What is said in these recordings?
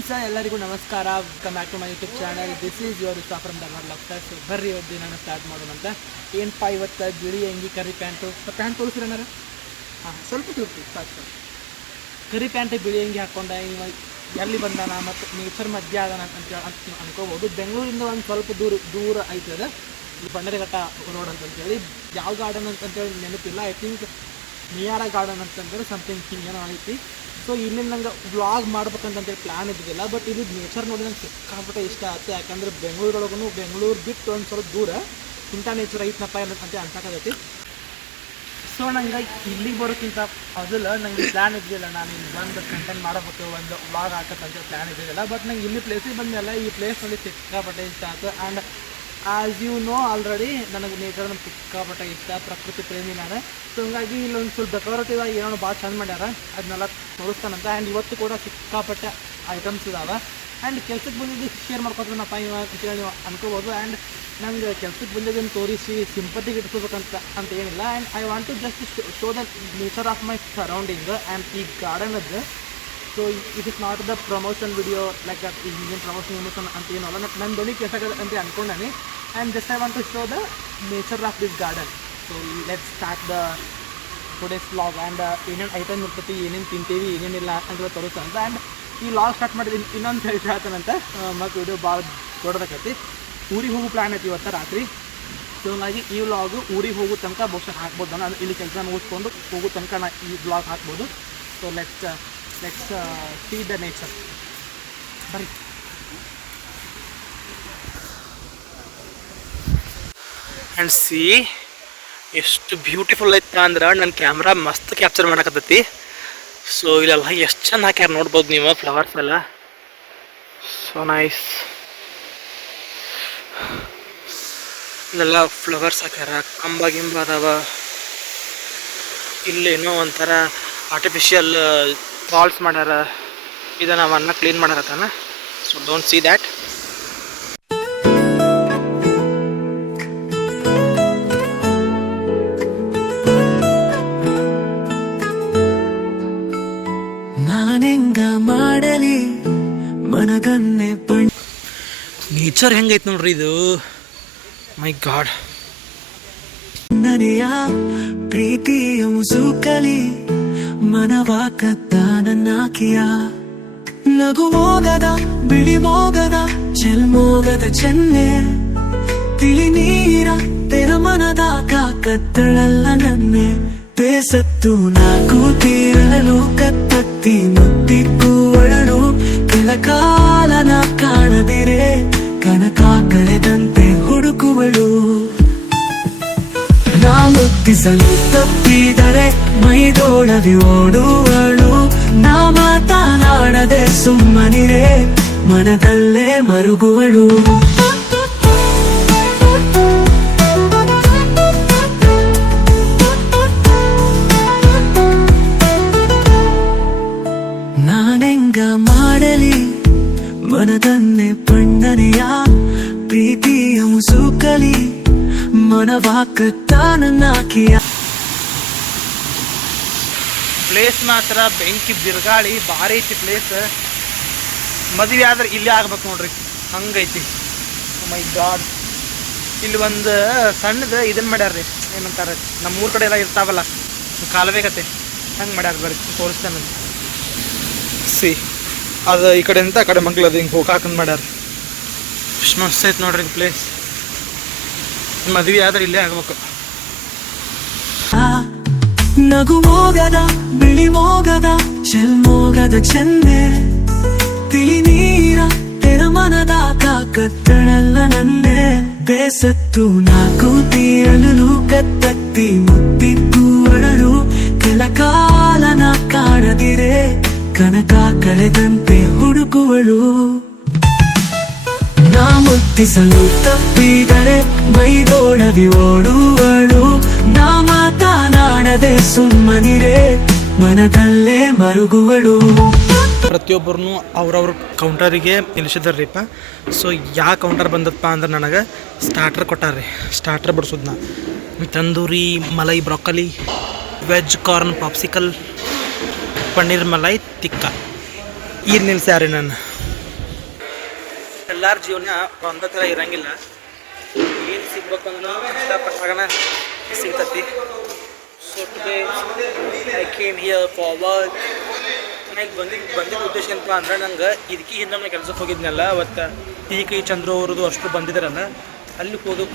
Friends ಎಲ್ಲರಿಗೂ ನಮಸ್ಕಾರ. Welcome back to my YouTube channel. This is your ಇಷ್ಟ from ಧರ್ಮಡ್ ಲಾಕ್ಟರ್. ಸೊ ಬರ್ರಿ ಇವತ್ತು ನಾನು ಸ್ಟಾರ್ಟ್ ಮಾಡೋಣ ಅಂತ. ಏನಪ್ಪ ಇವತ್ತು ಬಿಳಿ ಅಂಗಿ ಕರಿ ಪ್ಯಾಂಟು ತೋರಿಸ್ರಿ ಹಾಂ ಸ್ವಲ್ಪ ತಿಳ್ತಿ ಸಾಕು. ಕರಿ ಪ್ಯಾಂಟ್ ಬಿಳಿ ಅಂಗಿ ಹಾಕ್ಕೊಂಡ ಇವಾಗ ಎಲ್ಲಿ ಬಂದಾನ ಮತ್ತು ನೇಚರ್ ಮಧ್ಯೆ ಆದಾನ ಅಂತ ಅನ್ಕೋಬೋದು. ಬೆಂಗಳೂರಿಂದ ಒಂದು ಸ್ವಲ್ಪ ದೂರ ಐತದ ಈ ಬಂಡರಘಟ್ಟ ರೋಡ್ ಅಂತಂತೇಳಿ. ಯಾವ ಗಾರ್ಡನ್ ಅಂತಂತೇಳಿ ನೆನಪಿಲ್ಲ. ಐ ಥಿಂಕ್ ನಿಯಾರ ಗಾರ್ಡನ್ ಅಂತಂತೇಳಿ ಸಮಥಿಂಗ್ ಹಿಂಗೇನೋ ಐತಿ. ಸೊ ಇಲ್ಲಿ ನಂಗೆ ವ್ಲಾಗ್ ಮಾಡ್ಬೇಕಂತಂತೇಳಿ ಪ್ಲ್ಯಾನ್ ಇದ್ದಿಲ್ಲ. ಬಟ್ ಇದು ನೇಚರ್ ನೋಡಿ ನಂಗೆ ಸಿಕ್ಕಾಪಟ್ಟೆ ಇಷ್ಟ ಆಯ್ತು. ಯಾಕಂದ್ರೆ ಬೆಂಗಳೂರು ಬಿಟ್ಟು ಒಂದು ಸ್ವಲ್ಪ ದೂರ ಇಂಥ ನೇಚರ್ ಐತನಪ್ಪ ಅಂತ ಅನ್ಸಕತ್ತೈತಿ. ಸೊ ನಂಗೆ ಇಲ್ಲಿಗೆ ಬರೋಕ್ಕಿಂತ ಮೊದಲು ನಂಗೆ ಪ್ಲ್ಯಾನ್ ಇದ್ದಿಲ್ಲ. ನಾನು ಇಲ್ಲಿ ಬಂದು ಕಂಟೆಂಟ್ ಮಾಡಬೇಕು, ಒಂದು ವ್ಲಾಗ್ ಹಾಕತ್ತಂತ ಪ್ಲ್ಯಾನ್ ಇದ್ದಿಲ್ಲ. ಬಟ್ ನಂಗೆ ಇಲ್ಲಿ ಪ್ಲೇಸಿಗೆ ಬಂದಮೇಲೆ ಈ ಪ್ಲೇಸ್ ನೋಡಿ ಸಿಕ್ಕಾಪಟ್ಟೆ ಇಷ್ಟ ಆಯ್ತು. And as you know already ನನಗೆ ನೇಚರ್ ನಮ್ಗೆ ಸಿಕ್ಕಾಪಟ್ಟೆ ಇಷ್ಟ, ಪ್ರಕೃತಿ ಪ್ರೇಮಿ ನಾನು. ಸೊ ಹಂಗಾಗಿ ಇಲ್ಲೊಂದು ಸ್ವಲ್ಪ ಡೆಕೋರೇಟಿವ್ ಆಗಿ ಏನೋ ಭಾಳ ಚಂದ ಮಾಡ್ಯಾರ, ಅದನ್ನೆಲ್ಲ ತೋರಿಸ್ತಾನಂತ. ಆ್ಯಂಡ್ ಇವತ್ತು ಕೂಡ ಸಿಕ್ಕಾಪಟ್ಟೆ ಐಟಮ್ಸ್ ಇದಾವೆ. ಆ್ಯಂಡ್ ಕೆಲ್ಸಕ್ಕೆ ಬಂದಿದ್ದು ಶೇರ್ ಮಾಡ್ಕೊತೀನಪ್ಪ ಇವಾಗ ಅಂತೇಳಿ ನೀವು ಅನ್ಕೋಬೋದು. ಆ್ಯಂಡ್ ನಂಗೆ ಕೆಲ್ಸಕ್ಕೆ ಬಂದಿದ್ದನ್ನು ತೋರಿಸಿ ಸಿಂಪತಿಗೆ ಇಟ್ಕೋಬೇಕಂತ ಏನಿಲ್ಲ. And I want to just show the nature of my surrounding and ಈ ಗಾರ್ಡನದ್ದು. So it is not the promotion video like that. ಈಗೇನು ಪ್ರಮೋಷನ್ ಅಂತ ಏನಲ್ಲ, ನನ್ನ ಧ್ವನಿ ಕೆಲಸ ಅಂತ ಅಂದ್ಕೊಂಡಾನೆ. And just I want to show the nature of this garden. So let's start the today's vlog. And ಏನೇನು ಐಟಮ್ ಇರ್ತೈತಿ, ಏನೇನು ತಿಂತೀವಿ, ಏನೇನಿಲ್ಲ ಅಂತ ತೋರಿಸ್ತಂತ. ಆ್ಯಂಡ್ ಈ ವ್ಲಾಗ್ ಸ್ಟಾರ್ಟ್ ಮಾಡಿದ್ದೀನಿ ಇನ್ನೊಂದು ಹೇಳ್ತಾನಂತ. ಮತ್ತು ವಿಡಿಯೋ ಭಾಳ ದೊಡ್ಡದಾಕೈತಿ. ಊರಿಗೆ ಹೋಗೋ ಪ್ಲ್ಯಾನ್ ಐತಿ ಇವತ್ತು ರಾತ್ರಿ. ಸೊ ಹಂಗಾಗಿ ಈ ವ್ಲಾಗು ಊರಿಗೆ ಹೋಗೋ ತನಕ ಬಹುಶಃ ಹಾಕ್ಬೋದು. ನಾನು ಇಲ್ಲಿ ಕೆಲಸ ಮುಗಿಸ್ಕೊಂಡು ಹೋಗೋ ತನಕ ನಾನು ಈ ವ್ಲಾಗ್ ಹಾಕ್ಬೋದು. So let's see the nature. ಬರ್ರಿ. ಆ್ಯಂಡ್ ಸಿ ಎಷ್ಟು ಬ್ಯೂಟಿಫುಲ್ ಐತ ಅಂದ್ರೆ ನನ್ನ ಕ್ಯಾಮ್ರಾ ಮಸ್ತ್ ಕ್ಯಾಪ್ಚರ್ ಮಾಡಕತ್ತೈತಿ. ಸೊ ಇಲ್ಲೆಲ್ಲ ಎಷ್ಟು ಚೆಂದ ಹಾಕ್ಯಾರ ನೋಡ್ಬೋದು ನೀವು, ಫ್ಲವರ್ಸ್ ಎಲ್ಲ ಸೊ ನೈಸ್. ಇಲ್ಲೆಲ್ಲ ಫ್ಲವರ್ಸ್ ಹಾಕ್ಯಾರ, ಗಿಂಬ ಅದಾವ. ಇಲ್ಲೇನೋ ಒಂಥರ ಆರ್ಟಿಫಿಷಿಯಲ್ ಫಾಲ್ಸ್ ಮಾಡ್ಯಾರ. ಇದನ್ನು ಅವನ್ನ ಕ್ಲೀನ್ ಮಾಡಕತ್ತಾನ. So don't see that. ನಾನೆಂಗ ಮಾಡಲಿ ಮನಗನ್ನೆ ನೇಚರ್ ಹೆಂಗೈತೆ ನೋಡ್ರಿ ಇದು. ಮೈ ಗಾಡ್. ನನಯ ಪ್ರೀತಿಯ ಮುಸುಕಲಿ ಮನವಾಕತ್ತ ನನ್ನಾಕಿಯ. ಲಘು ಮೋಗದ ಬಿಳಿ ಮೋಗದ ಚೆಲ್ಮೋಗದ ಚೆನ್ನೆ ತಿಳಿ ನೀರ ತೆರ ಮನದ ಕಾಕತ್ತಳಲ್ಲ ನನ್ನೆ. ಬೇಸತ್ತು ನಾಕು ತೀರಲು ಕತ್ತತ್ತಿ ಮುತ್ತಿಕ್ಕೂ ಒಳಲು ಕೆಲ ಕಾಲನ ಕಾಣದಿರೆ ಕನಕ ಕಳೆದಂತೆ ಹುಡುಕುವಳು. ನಾ ಮುತ್ತಿಸಲು ತಪ್ಪಿದರೆ ಮೈದೋಳವಿ ಓಡುವಳು. ನಾ ಮಾತನಾಡದೆ ಸುಮ್ಮನಿರೆ ಮನದಲ್ಲೇ ಮರುಗುವಳು. ನಾನೆಂಗ ಮಾಡಲಿ ಮನದನ್ನೇ ಪಣ್ಣನೆಯ ಪ್ರೀತಿಯ ಮುಸುಕಲಿ ಮನವಾಕತ್ತಾನನ್ನಾಕಿಯ. ಪ್ಲೇಸ್ ಮಾತ್ರ ಬೆಂಕಿ ಬಿರುಗಾಳಿ ಭಾರಿ ಐತಿ ಪ್ಲೇಸ್. ಮದುವೆ ಆದ್ರೆ ಇಲ್ಲೇ ಆಗ್ಬೇಕು ನೋಡ್ರಿ, ಹಂಗೈತಿ. ಮೈ ಗಾಡ್. ಇಲ್ಲಿ ಒಂದು ಸಣ್ಣದು ಇದನ್ನು ಮಾಡ್ಯಾರ್ರಿ, ಏನಂತಾರೆ ನಮ್ಮೂರ ಕಡೆ ಎಲ್ಲ ಇರ್ತಾವಲ್ಲ ಕಾಲುವೆ ಕತೆ, ಹಂಗೆ ಮಾಡ್ಯಾರ. ಬರ್ರಿ ತೋರಿಸ್ತಾನೆ. ಸಿ ಅದು ಈ ಕಡೆ ಅಂತ ಆ ಕಡೆ ಮಗ್ಳು ಅದು ಹಿಂಗೆ ಹೋಗಾಕಂದು ಮಾಡ್ಯಾರ. ಎಷ್ಟು ಮಸ್ತ್ ಐತೆ ನೋಡ್ರಿ ಪ್ಲೇಸ್. ಮದುವೆ ಆದ್ರೆ ಇಲ್ಲೇ ಆಗ್ಬೇಕು. ನಗು ಮೋಗದ ಬಿಳಿ ಮೋಗದ ಚೆಲ್ಮೋಗದ ಚೆನ್ನೆ ತಿಳಿ ನೀರ ತೆರ ಮನದ ಕಾಕತ್ತಳಲ್ಲ ನನ್ನೆ. ಬೇಸತ್ತು ನಾಕು ತೀರಲು ಕತ್ತತ್ತಿ ಮುತ್ತಿಕ್ಕೂ ಒಳಲು ಕೆಲ ಕಾಲನ ಕಾಣದಿರೆ ಕನಕ ಕಳೆದಂತೆ ಹುಡುಕುವಳು. ನಾ ಮುತ್ತಿಸಲು ತಪ್ಪಿದರೆ ಮೈದೋಳವಿ ಓಡುವಳು. ನಾ ಮಾತನಾಡದೆ ಸುಮ್ಮನಿರೆ ಮನದಲ್ಲೇ ಮರುಗುವಳು. ಪ್ರತಿಯೊಬ್ಬರನ್ನು ಅವ್ರವ್ರ ಕೌಂಟರಿಗೆ ನಿಲ್ಲಿಸಿದಾರ್ರಿಪ್ಪ. ಸೊ ಯಾವ ಕೌಂಟರ್ ಬಂದಪ್ಪ ಅಂದ್ರೆ ನನಗೆ ಸ್ಟಾರ್ಟರ್ ಕೊಟ್ಟಾರ್ರಿ. ಸ್ಟಾರ್ಟರ್ ಬಡಿಸೋದು ನಾ ತಂದೂರಿ ಮಲೈ ಬ್ರಾಕಲಿ ವೆಜ್ ಕಾರ್ನ್ ಪಾಪ್ಸಿಕಲ್ ಪನ್ನೀರ್ ಮಲೈ ತಿಕ್ಕ ಇದು ನಿಲ್ಸ್ಯಾರಿ ನಾನು ಎಲ್ಲರ ಜೀವನ ಒಂದೇ ಥರ ಇರಂಗಿಲ್ಲ. ಏನು ಸಿಗ್ಬೇಕಂದ್ರೆ ಕಷ್ಟಪಟ್ಟಾಗನ ಸಿಗ್ತತಿ. So today I came here for work. ನನಗೆ ಬಂದಿದ್ದ ಉದ್ದೇಶ ಏನಪ್ಪ ಅಂದ್ರೆ ನಂಗೆ ಇದಕ್ಕೆ ಹಿಂದೆ ನಾನು ಕೆಲ್ಸಕ್ಕೆ ಹೋಗಿದ್ನಲ್ಲ ಅವತ್ತು ಈ ಚಂದ್ರು ಅವ್ರದ್ದು ಅಷ್ಟು ಬಂದಿದ್ದಾರಲ್ಲ,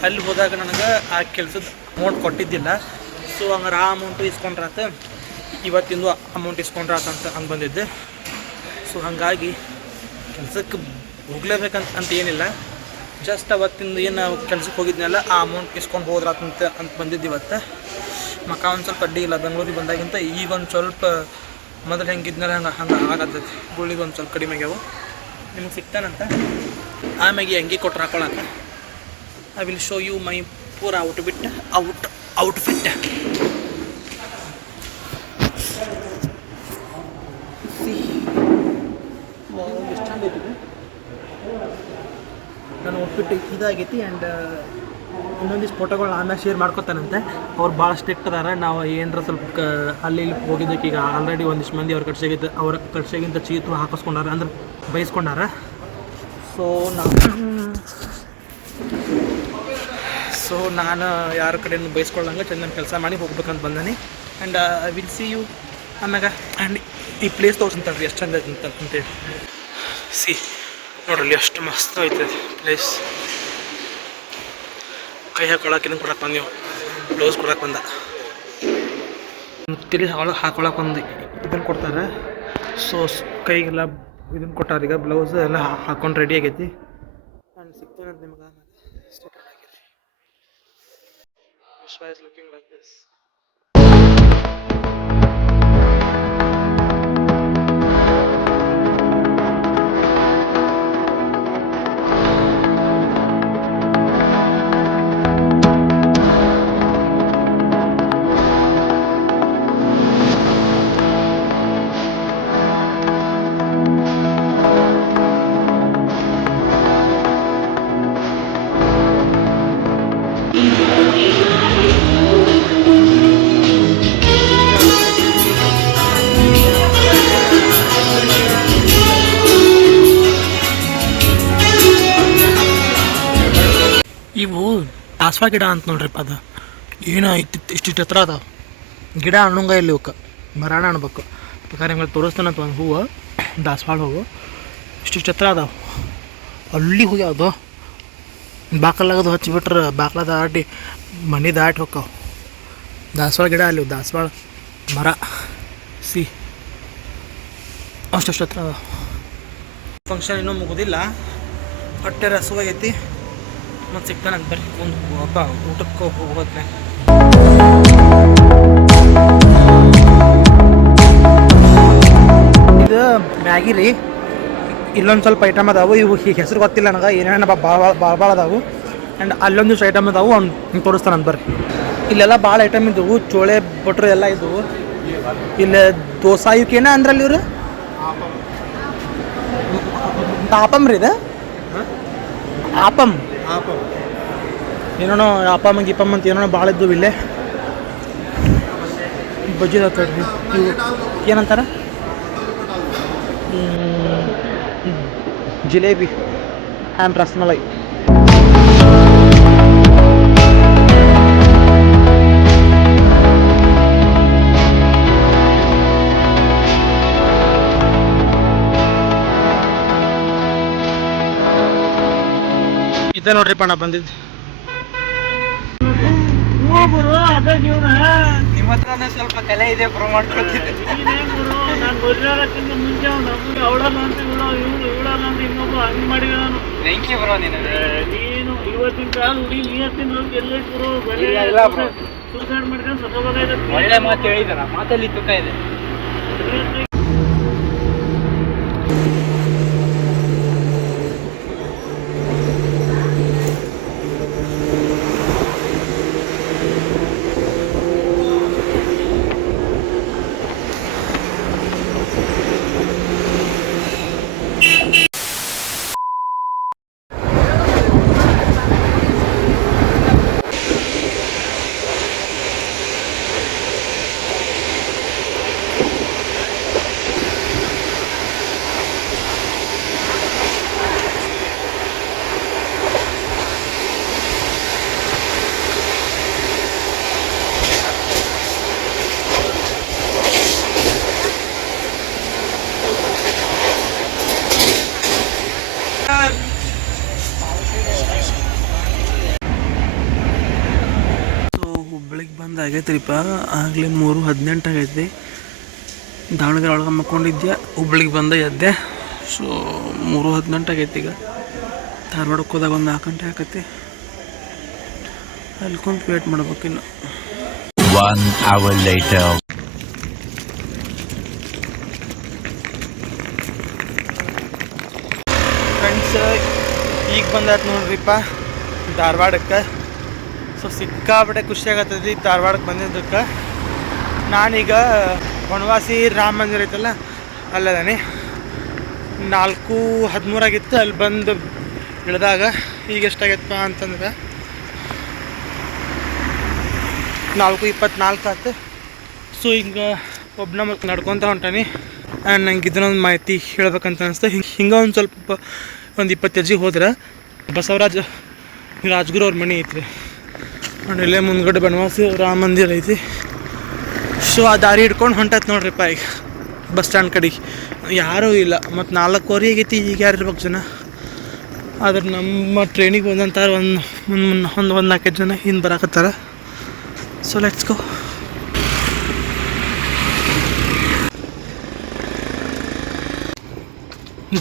ಅಲ್ಲಿ ಹೋದಾಗ ನನಗೆ ಆ ಕೆಲಸದ ಅಮೌಂಟ್ ಕೊಟ್ಟಿದ್ದಿಲ್ಲ. ಸೊ ಹಂಗಾರೆ ಆ ಅಮೌಂಟು ಇಸ್ಕೊಂಡ್ರಾತ, ಇವತ್ತಿಂದು ಅಮೌಂಟ್ ಇಸ್ಕೊಂಡ್ರಾತ ಅಂತ ಹಂಗೆ ಬಂದಿದ್ದೆ. ಸೊ ಹಾಗಾಗಿ ಕೆಲಸಕ್ಕೆ ಹೋಗ್ಲೇಬೇಕಂತ ಏನಿಲ್ಲ, ಜಸ್ಟ್ ಅವತ್ತಿಂದು ಏನು ಕೆಲ್ಸಕ್ಕೆ ಹೋಗಿದ್ನಲ್ಲ ಆ ಅಮೌಂಟ್ ಇಸ್ಕೊಂಡು ಹೋದ್ರಾತಂತ ಅಂತ ಬಂದಿದ್ದು. ಇವತ್ತು ಮಕ್ಕ ಒಂದು ಸ್ವಲ್ಪ ಅಡ್ಡಿ ಇಲ್ಲ, ಬೆಂಗಳೂರಿಗೆ ಬಂದಾಗಿಂತ ಈಗ ಒಂದು ಸ್ವಲ್ಪ ಮೊದಲು ಹೆಂಗಿದ್ನಲ್ಲ ಹಂಗೆ ಆಗತ್ತೈತಿ. ಗುಳಿಗೆ ಒಂದು ಸ್ವಲ್ಪ ಕಡಿಮೆ ಆಗ್ಯಾವು. ನಿಮ್ಗೆ ಸಿಗ್ತಾನಂತ ಆಮ್ಯಾಗೆ ಅಂಗಿ ಕೊಟ್ರು ಹಾಕೊಳಕ್ಕೆ. I will show you my ಪೂರ ಔಟ್ಫಿಟ್. ಎಷ್ಟು ಚಂದ ಐತಿ ನಾನು ಔಟ್ಫಿಟ್ ಇದಾಗೈತಿ. ಆ್ಯಂಡ್ ಇನ್ನೊಂದಿಷ್ಟು ಫೋಟೋಗಳು ಆಮೇಲೆ ಶೇರ್ ಮಾಡ್ಕೊತಾನಂತೆ. ಅವ್ರು ಭಾಳ ಸ್ಟ್ರಿಕ್ಟ್ ಅದಾರ. ನಾವು ಏನರ ಸ್ವಲ್ಪ ಅಲ್ಲಿ ಇಲ್ಲಿ ಹೋಗಿದ್ದಕ್ಕೆ ಈಗ ಆಲ್ರೆಡಿ ಒಂದಿಷ್ಟು ಮಂದಿ ಅವ್ರ ಕಡ್ಸೆಗಿಂತ ಚೀತು ಹಾಕಿಸ್ಕೊಂಡಾರ, ಅಂದ್ರೆ ಬೈಸ್ಕೊಂಡಾರ. ಸೊ ನಾನು ಯಾರ ಕಡೆಯೂ ಬೈಸ್ಕೊಳ್ಳಂಗೆ ಚಂದನ ಕೆಲಸ ಮಾಡಿ ಹೋಗ್ಬೇಕಂತ ಬಂದಾನೆ. And I will see you ಆಮ್ಯಾಗ. ಆ್ಯಂಡ್ ಈ ಪ್ಲೇಸ್ ತೋರಿಸ್ತಾರ್ರಿ ಎಷ್ಟು ಚಂದ ಐತೆ ಅಂತೇಳಿ. ಸಿ ನೋಡ್ರಲ್ಲಿ ಎಷ್ಟು ಮಸ್ತ್ ಐತೆ ಪ್ಲೇಸ್. ಕೈ ಹಾಕೊಳಕ್ಕೆ ಇದನ್ನು ಕೊಡಕ್ಕೆ ಬಂದೆವು, ಬ್ಲೌಸ್ ಕೊಡಕ್ಕೆ ಬಂದ. ತಿಳಿ ಹಾಕೊಳಕ್ಕೆ ಒಂದು ಇದನ್ನು ಕೊಡ್ತಾರೆ. ಸೊ ಕೈಗೆಲ್ಲ ಇದನ್ನು ಕೊಟ್ಟಾರ. ಈಗ ಬ್ಲೌಸ್ ಎಲ್ಲ ಹಾಕೊಂಡು ರೆಡಿ ಆಗೈತಿ. ಆ್ಯಂಡ್ ಸಿಗ್ತಾನಂತ ನಿಮಗೆ ಸ್ಟಾರ್ಟ್ ಆಗೈತಿ. ವಿಶ್ವ ಇಸ್ ಲುಕಿಂಗ್ ಲೈಕ್ ದಿಸ್. ಇವು ದಾಸವಾಳ ಗಿಡ ಅಂತ ನೋಡ್ರಿಪ್ಪ. ಅದು ಏನೋ ಇಷ್ಟಿಷ್ಟು ಹತ್ರ ಅದಾವೆ ಗಿಡ. ಹಣ್ಣುಂಗ ಇಲ್ಲಿ ಇವಕ್ಕೆ ಮರಾಣ ಅನ್ಬೇಕು. ಬೇಕಾದ್ರೆ ಹಂಗೆ ತೋರಿಸ್ತಾನಂತ ಒಂದು ಹೂವು, ದಾಸವಾಳ ಹೂವು ಇಷ್ಟಿಷ್ಟು ಹತ್ರ ಅದಾವೆ. ಅಲ್ಲಿ ಹೋಗಿ ಯಾವುದು ಬಾಕಲಾಗದು ಹಚ್ಚಿಬಿಟ್ರೆ ಬಾಕ್ಲ ದಾಟಿ ಮನೆ ದಾಟಿ ಹೋಗ್ತಾವೆ. ದಾಸವಾಳ ಗಿಡ ಅಲ್ಲಿ, ದಾಸವಾಳ ಮರ. ಸಿ ಅಷ್ಟು ಹತ್ರ ಅದಾವೆ. ಫಂಕ್ಷನ್ ಇನ್ನೂ ಮುಗೋದಿಲ್ಲ, ಹೊಟ್ಟೆ ರಸವಾಗೈತಿ. ಮತ್ತು ಸಿಗ್ತಾನಂತ ಬರ್ರಿ ಒಂದು ಹಬ್ಬ ಊಟಕ್ಕೆ ಹೋಗೋದ್ನೆ. ಇದು ಮ್ಯಾಗಿ ರೀ. ಇಲ್ಲೊಂದು ಸ್ವಲ್ಪ ಐಟಮ್ ಅದಾವು, ಇವು ಈಗ ಹೆಸರು ಗೊತ್ತಿಲ್ಲ ನನಗೆ, ಏನೇನು ಭಾಳ ಅದಾವು. ಆ್ಯಂಡ್ ಅಲ್ಲೊಂದಿಷ್ಟು ಐಟಮ್ ಅದಾವು, ಅವ್ನು ತೋರಿಸ್ತಾನಂತ ಬರ್ರಿ. ಇಲ್ಲೆಲ್ಲ ಭಾಳ ಐಟಮ್ ಇದ್ದವು, ಚೋಳೆ ಭಟ್ರು ಎಲ್ಲ ಇದ್ದವು. ಇಲ್ಲಿ ದೋಸೆ ಇವಕ್ಕೇನ ಅಂದ್ರಲ್ಲಿ ಇವರು ಆಪಮ್ ರೀ. ಇದು ಆಪಮ್ ಏನೋ ಆಪಮ್ಮ ಗಿಪಮ್ಮ ಅಂತ ಏನೋ ಭಾಳ ಇದ್ದವು ಇಲ್ಲೇ. ಬಜ್ಜಿ ಹಾಕ್ರಿ ಇವು ಏನಂತಾರ, ಜಿಲೇಬಿ ಆ್ಯಂಡ್ ರಸ್ಮಲೈ. ಇದೆ ನೋಡ್ರಿಪ್ಪ ನಾ ಬಂದಿದ್ದು. ನಿಮ್ಮ ಹತ್ರನೇ ಸ್ವಲ್ಪ ಕಲೆ ಇದೆ, ಬ್ರೋ ಮಾಡ್ಕೊಳ್ತಿದ್ದೆ. ನಾನು ಬರೋಕ್ಕಿಂತ ಮುಂಚೆ ಅವ್ನು ಅವಳಲ್ಲ ಅಂತ ಇನ್ನೊಬ್ಬ ಹಂಗೆ ಮಾಡಿದ ನಾನು. Thank you bro. ನೀನು ಇವತ್ತಿನ ಕಾಲ ಹುಡಿ ನೀಯತ್ತಿನ ಎಲ್ಲ ಬ್ರೋ ಸೂಸೈಡ್ ಮಾಡ್ಕೊಂಡು ಸತ್ತೋಗೋದಾಯ್ತು. ಒಳ್ಳೆ ಮಾತು ಹೇಳಿದಾರ, ಮಾತಲ್ಲಿ ತೂಕ ಇದೆ. ಆಗೈತ್ರಿಪ್ಪ. ಆಗಲೇ 3:18 ಆಗೈತಿ. ದಾವಣಗೆರೆ ಒಳಗೆ ಮಕ್ಕೊಂಡಿದ್ದೆ, ಹುಬ್ಳಿಗೆ ಬಂದ ಎದ್ದೆ. ಸೊ 3:18 ಆಗೈತಿ. ಈಗ ಧಾರವಾಡಕ್ಕೆ ಹೋದಾಗ ಒಂದು 4 ಗಂಟೆ ಆಕತಿ. ಅಲ್ಲಿ ಕುಂತು ವೇಟ್ ಮಾಡ್ಬೇಕಿನ್ನು. 1 hour later. ಫ್ರೆಂಡ್ಸ್, ಈಗ ಬಂದಾಯ್ತು ನೋಡ್ರಿಪ್ಪ ಧಾರವಾಡಕ್ಕೆ. ಸೊ ಸಿಕ್ಕಾಪಟ್ಟೆ ಖುಷಿ ಆಗತ್ತದ ಧಾರವಾಡಕ್ಕೆ ಬಂದಿದ್ದಕ್ಕೆ. ನಾನೀಗ ಬನವಾಸಿ ರಾಮ ಮಂದಿರ ಐತಲ್ಲ ಅಲ್ಲದಾನೆ. 4:13 ಆಗಿತ್ತು ಅಲ್ಲಿ ಬಂದು ಇಳಿದಾಗ. ಈಗ ಎಷ್ಟಾಗೈತಪ್ಪ ಅಂತಂದ್ರೆ 4:24 ಆಯ್ತು. ಸೊ ಈಗ ಒಬ್ಬನ ನಡ್ಕೊತ ಹೊಂಟಾನಿ. ನಂಗೆ ಇದನ್ನೊಂದು ಮಾಹಿತಿ ಹೇಳ್ಬೇಕಂತ ಅನಿಸ್ತು. ಹಿಂಗೆ ಒಂದು ಸ್ವಲ್ಪ ಒಂದು 20 ಹೆಜ್ಜೆ ಹೋದ್ರೆ ಬಸವರಾಜ ರಾಜ್ಗುರು ಅವ್ರ ಮನೆ ಐತ್ರಿ. ಇಲ್ಲೇ ಮುಂದ್ಗಡೆ ಬನವಾಸಿ ರಾಮ ಮಂದಿರ ಐತಿ. ಸೊ ಆ ದಾರಿ ಹಿಡ್ಕೊಂಡು ಹೊಂಟೈತೆ ನೋಡ್ರಿಪ್ಪ. ಈಗ ಬಸ್ ಸ್ಟ್ಯಾಂಡ್ ಕಡೆಗೆ ಯಾರೂ ಇಲ್ಲ. ಮತ್ತು 4:15 ಆಗೈತಿ. ಈಗ ಯಾರು ಇರ್ಬೇಕು ಜನ. ಆದ್ರೆ ನಮ್ಮ ಟ್ರೈನಿಗೆ ಬಂದಂತಾರೆ ಒಂದು 4-5 ಜನ ಹಿಂದೆ ಬರಾಕತ್ತಾರ. So let's go.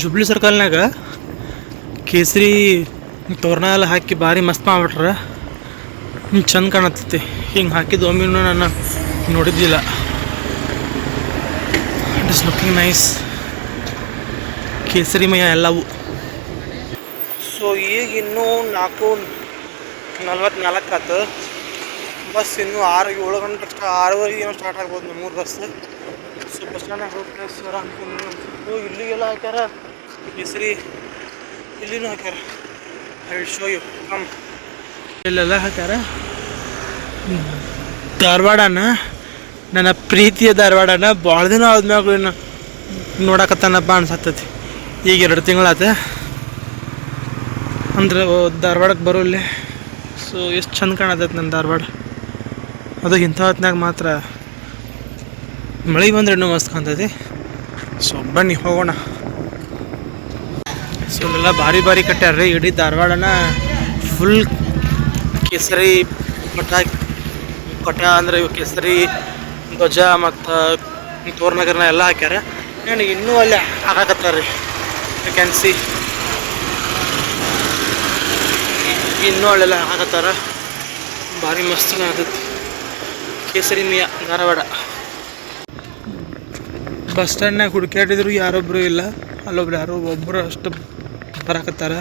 ಜುಬ್ಲಿ ಸರ್ಕಲ್ನಾಗ ಕೇಸರಿ ತೋರಣ ಎಲ್ಲ ಹಾಕಿ ಭಾರಿ ಮಸ್ತ್ ಮಾಡ್ಬಿಟ್ರೆ ಚಂದ ಕಾಣತ್ತೈತಿ. ಹಿಂಗೆ ಹಾಕಿದ್ದು ಒಮ್ಮೆನೂ ನಾನು ನೋಡಿದ್ದಿಲ್ಲ. It is looking nice. ಕೇಸರಿಮಯ ಎಲ್ಲವೂ. ಸೊ ಈಗ ಇನ್ನೂ 4:44 ಆಯ್ತು. ಬಸ್ ಇನ್ನೂ 6-7 ಗಂಟೆ 6:30 ಏನೋ ಸ್ಟಾರ್ಟ್ ಆಗ್ಬೋದು ನಮ್ಮೂರು ಬಸ್. ಸೊ ಬಸ್ ಸ್ಟ್ಯಾಂಡಾಗ ಹೋಗ್ತಾರೆ ಅನ್ಕೊಂಡು ಇಲ್ಲಿಗೆಲ್ಲ ಹಾಕ್ಯಾರ ಕೇಸರಿ. ಇಲ್ಲಿನೂ ಹಾಕ್ಯಾರ. I will show you. Come. ಇಲ್ಲೆಲ್ಲ ಹಾಕ್ಯಾರ. ಧಾರವಾಡನ, ನನ್ನ ಪ್ರೀತಿಯ ಧಾರವಾಡನ ಭಾಳ ದಿನ ಆದ್ಮ್ಯಾಗ ನೋಡಕತ್ತಾನಪ್ಪ ಅನ್ಸತ್ತೈತಿ. ಈಗ 2 ತಿಂಗಳಾತ ಅಂದ್ರೆ ಧಾರವಾಡಕ್ಕೆ ಬರೋಲ್ಲೇ. ಸೊ ಎಷ್ಟು ಚಂದ ಕಾಣತೈತೆ ನನ್ನ ಧಾರವಾಡ. ಅದು ಇಂಥ ಹೊತ್ನಾಗ ಮಾತ್ರ. ಮಳೆ ಬಂದ್ರೆ ಇನ್ನೂ ಮಸ್ತ್ ಕಾಣ್ತೈತಿ. ಸೊ ಬನ್ನಿ ಹೋಗೋಣ. ಸೊ ಇಲ್ಲೆಲ್ಲ ಭಾರಿ ಕಟ್ಟ್ಯಾರ್ರಿ. ಇಡೀ ಧಾರವಾಡನ ಫುಲ್ ಕೇಸರಿ ಪಟ ಅಂದರೆ ಕೇಸರಿ ಧ್ವಜ ಮತ್ತು ತೋರಣಗರನ ಎಲ್ಲ ಹಾಕ್ಯಾರ. ನನಗೆ ಇನ್ನೂ ಅಲ್ಲಿ ಹಾಕಾಕತ್ತಾರ ರೀ. ಯು ಕ್ಯಾನ್ ಸಿ ಇನ್ನೂ ಅಲ್ಲೆಲ್ಲ ಹಾಕತ್ತಾರ. ಭಾರಿ ಮಸ್ತ್ ಕಾಣತೈತಿ ಕೇಸರಿಮಯ ಧಾರವಾಡ. ಬಸ್ ಸ್ಟ್ಯಾಂಡ್ನಾಗ ಹುಡುಕ್ಯಾಡಿದ್ರು ಯಾರೊಬ್ಬರು ಇಲ್ಲ. ಒಬ್ಬರು ಅಷ್ಟು ಬರಾಕತ್ತಾರ.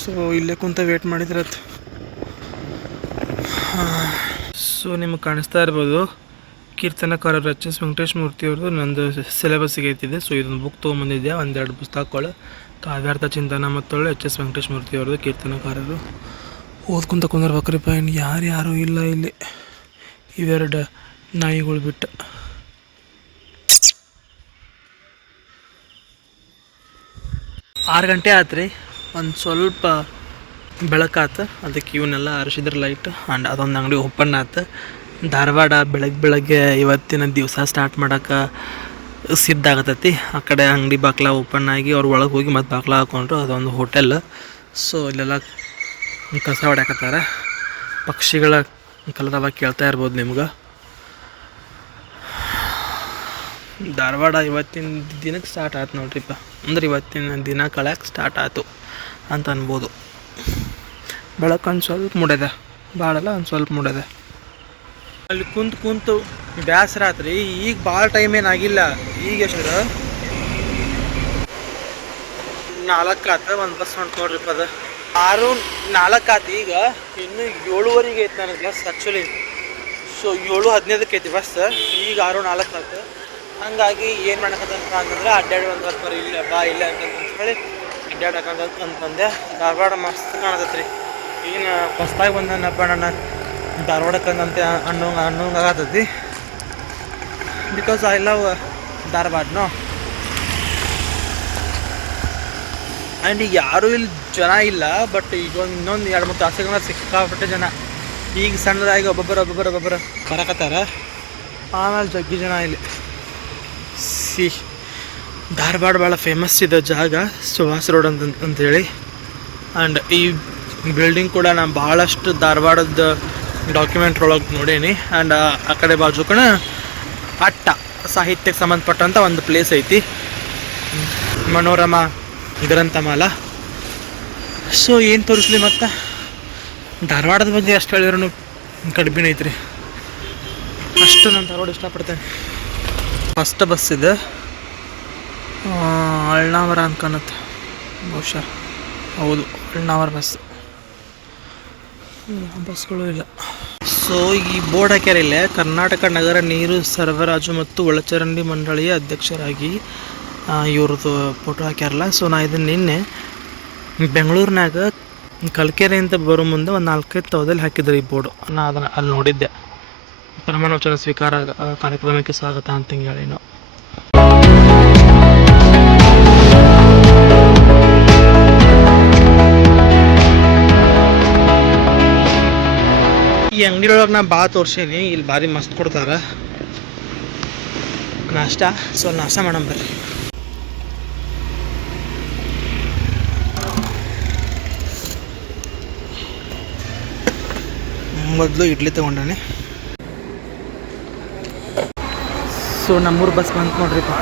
ಸೊ ಇಲ್ಲೇ ಕುಂತ ವೇಟ್ ಮಾಡಿದ್ರತ್ತು. ಸೊ ನಿಮಗೆ ಕಾಣಿಸ್ತಾ ಇರ್ಬೋದು ಕೀರ್ತನಕಾರರು ಎಚ್ ಎಸ್ ವೆಂಕಟೇಶ್ ಮೂರ್ತಿ ಅವ್ರದ್ದು ನಂದು ಸಿಲೆಬಸ್ಸಿಗೆ ಐತಿದೆ. ಸೊ ಇದೊಂದು ಬುಕ್ ತೊಗೊಂಬಂದಿದ್ದೆ, 1-2 ಪುಸ್ತಕಗಳು. ಕಾವ್ಯಾರ್ಥ ಚಿಂತನ ಮತ್ತು ಎಚ್ ಎಸ್ ವೆಂಕಟೇಶ್ ಮೂರ್ತಿ ಅವ್ರದ್ದು ಕೀರ್ತನಕಾರರು. ಓದ್ಕೊಂತ ಕುಂದಿರ್ಬೇಕ್ರಿಪ್ಪ. ಇನ್ನು ಯಾರು ಇಲ್ಲ ಇಲ್ಲಿ, ಇವೆರಡು ನಾಯಿಗಳು ಬಿಟ್ಟು. ಆರು ಗಂಟೆ ಆಯ್ತು ರೀ. ಒಂದು ಸ್ವಲ್ಪ ಬೆಳಕಾತು. ಅದಕ್ಕೆ ಇವನ್ನೆಲ್ಲ ಅರಿಸಿದ್ರ ಲೈಟ್. ಆ್ಯಂಡ್ ಅದೊಂದು ಅಂಗಡಿ ಓಪನ್ ಆಯ್ತು. ಧಾರವಾಡ ಬೆಳಗ್ಗೆ ಇವತ್ತಿನ ದಿವಸ ಸ್ಟಾರ್ಟ್ ಮಾಡೋಕೆ ಸಿದ್ಧ ಆಗತೈತಿ. ಆ ಕಡೆ ಅಂಗಡಿ ಬಾಕ್ಲ ಓಪನ್ ಆಗಿ ಅವ್ರು ಒಳಗೆ ಹೋಗಿ ಮತ್ತು ಬಾಕ್ಲ ಹಾಕೊಂಡ್ರು. ಅದೊಂದು ಹೋಟೆಲ್. ಸೊ ಇಲ್ಲೆಲ್ಲ ಕಸ ಹೊಡ್ಯಾಕತ್ತಾರ. ಪಕ್ಷಿಗಳ ಕಲರವ ಕೇಳ್ತಾ ಇರ್ಬೋದು ನಿಮ್ಗೆ. ಧಾರವಾಡ ಇವತ್ತಿನ ದಿನಕ್ಕೆ ಸ್ಟಾರ್ಟ್ ಆಯ್ತು ನೋಡ್ರಿಪ್ಪ. ಅಂದ್ರೆ ಇವತ್ತಿನ ದಿನ ಕಳ್ಯಾಕೆ ಸ್ಟಾರ್ಟ್ ಆಯ್ತು ಅಂತ ಅನ್ಬೋದು. ಬೆಳಕು ಒಂದು ಸ್ವಲ್ಪ ಮುಡ್ಯದ, ಭಾಳಲ್ಲ ಒಂದು ಸ್ವಲ್ಪ ಮುಡ್ಯದ. ಅಲ್ಲಿ ಕುಂತು ಬ್ಯಾಸರ ಆತ್ರಿ. ಈಗ ಭಾಳ ಟೈಮ್ ಏನಾಗಿಲ್ಲ. ಈಗ ಎಷ್ಟು 4 ಆತ. ಒಂದು ಬಸ್ ಹೊಂಟು ನೋಡ್ರಿಪ್ಪ. ಅದು 6:04 ಆತು. ಈಗ ಇನ್ನೂ 7:15 ಐತೆ ನನಗೆ ಬಸ್ ಆ್ಯಕ್ಚುಲಿ. ಸೊ 7:15 ಐತಿ ಬಸ್. ಈಗ 6:04 ಆತು. ಹಂಗಾಗಿ ಏನು ಮಾಡಕತ್ತಂತ ಅಂತಂದ್ರೆ ಅಡ್ಡಾಡಿ ಒಂದು ಬರ್ ಇಲ್ಲ ಬಾ ಇಲ್ಲ ಅಂತಂತ ಹೇಳಿ ಅಡ್ಡಾಡಕಂತಂದೆ. ಧಾರವಾಡ ಮಸ್ತ್ ಕಾಣತೈತೆ ರೀ. ಈಗಿನ ಹೊಸ್ದಾಗಿ ಬಂದನಪ್ಪ ನನ್ನ ಧಾರವಾಡಕ್ಕಂತೆ ಅನ್ನೋಂಗಾಗತ್ತೈತಿ. ಬಿಕಾಸ್ ಐ ಲವ್ ಧಾರವಾಡನೋ. ಆ್ಯಂಡ್ ಈಗ ಯಾರೂ ಇಲ್ಲಿ ಜನ ಇಲ್ಲ. ಬಟ್ ಈಗ ಇನ್ನೊಂದು 2-3 ತಾಸುಗಳ ಸಿಕ್ಕಾಪಟ್ಟೆ ಜನ. ಈಗ ಸಣ್ಣದಾಗಿ ಒಬ್ಬೊಬ್ಬರು ಬರಕತ್ತಾರ. ಆಮೇಲೆ ಜಗ್ಗಿ ಜನ ಇಲ್ಲಿ. ಧಾರವಾಡ ಭಾಳ ಫೇಮಸ್ ಇದೆ ಜಾಗ, ಸುಹಾಸ್ ರೋಡ್ ಅಂತೇಳಿ. ಆ್ಯಂಡ್ ಈ ಬಿಲ್ಡಿಂಗ್ ಕೂಡ ನಾನು ಭಾಳಷ್ಟು ಧಾರವಾಡದ ಡಾಕ್ಯುಮೆಂಟ್ರಿ ಒಳಗೆ ನೋಡೇನಿ. ಆ್ಯಂಡ್ ಆ ಕಡೆ ಬಾಜುಕಣ ಅಟ್ಟ ಸಾಹಿತ್ಯಕ್ಕೆ ಸಂಬಂಧಪಟ್ಟಂಥ ಒಂದು ಪ್ಲೇಸ್ ಐತಿ, ಮನೋರಮ ಗ್ರಂಥಮಾಲಾ. ಸೊ ಏನು ತೋರಿಸ್ಲಿ ಮತ್ತು ಧಾರವಾಡದ ಬಗ್ಗೆ ಅಷ್ಟು ಹೇಳಿದ್ರು ಕಡಿಮೆ ಐತ್ರಿ. ಅಷ್ಟು ನಾನು ಧಾರವಾಡ ಇಷ್ಟಪಡ್ತೇನೆ. ಫಸ್ಟ್ ಬಸ್ ಇದೆ, ಅಳ್ನಾವರ ಅನ್ಕೊಳತ್ತೆ ಬಹುಶಃ. ಹೌದು, ಅಳ್ನಾವರ ಬಸ್. ಬಸ್ಗಳು ಇಲ್ಲ. ಸೊ ಈ ಬೋರ್ಡ್ ಹಾಕ್ಯಾರ ಇಲ್ಲೇ, ಕರ್ನಾಟಕ ನಗರ ನೀರು ಸರಬರಾಜು ಮತ್ತು ಒಳಚರಂಡಿ ಮಂಡಳಿಯ ಅಧ್ಯಕ್ಷರಾಗಿ ಇವ್ರದ್ದು ಫೋಟೋ ಹಾಕ್ಯಾರಲ್ಲ. ಸೊ ನಾ ಇದನ್ನು ನಿನ್ನೆ ಬೆಂಗಳೂರಿನಾಗ ಕಲ್ಕೆರೆಯಿಂದ ಬರೋ ಮುಂದೆ ಒಂದು 4-5 ತವದಲ್ಲಿ ಹಾಕಿದ್ರು ಈ ಬೋರ್ಡು. ನಾ ಅದನ್ನು ಅಲ್ಲಿ ನೋಡಿದ್ದೆ. ಪ್ರಮಾಣ ವಚನ ಸ್ವೀಕಾರ ಕಾರ್ಯಕ್ರಮಕ್ಕೆ ಸ್ವಾಗತ ಅಂತ ಹಿಂಗೆ ಹೇಳಿ ನಾವು. ಈ ಅಂಗಡಿ ಒಳಗೆ ನಾ ಭಾಳ ತೋರ್ಸೀನಿ. ಇಲ್ಲಿ ಭಾರಿ ಮಸ್ತ್ ಕೊಡ್ತಾರೆ ನಾಷ್ಟ. ಸೊ ನಾಷ್ಟ ಮಾಡೋಣ ಬರ್ರಿ. ಮೊದಲು ಇಡ್ಲಿ ತೊಗೊಂಡಾನೆ. ಸೊ ನಮ್ಮೂರು ಬಸ್ ಬಂತು ನೋಡ್ರಿಪ್ಪ.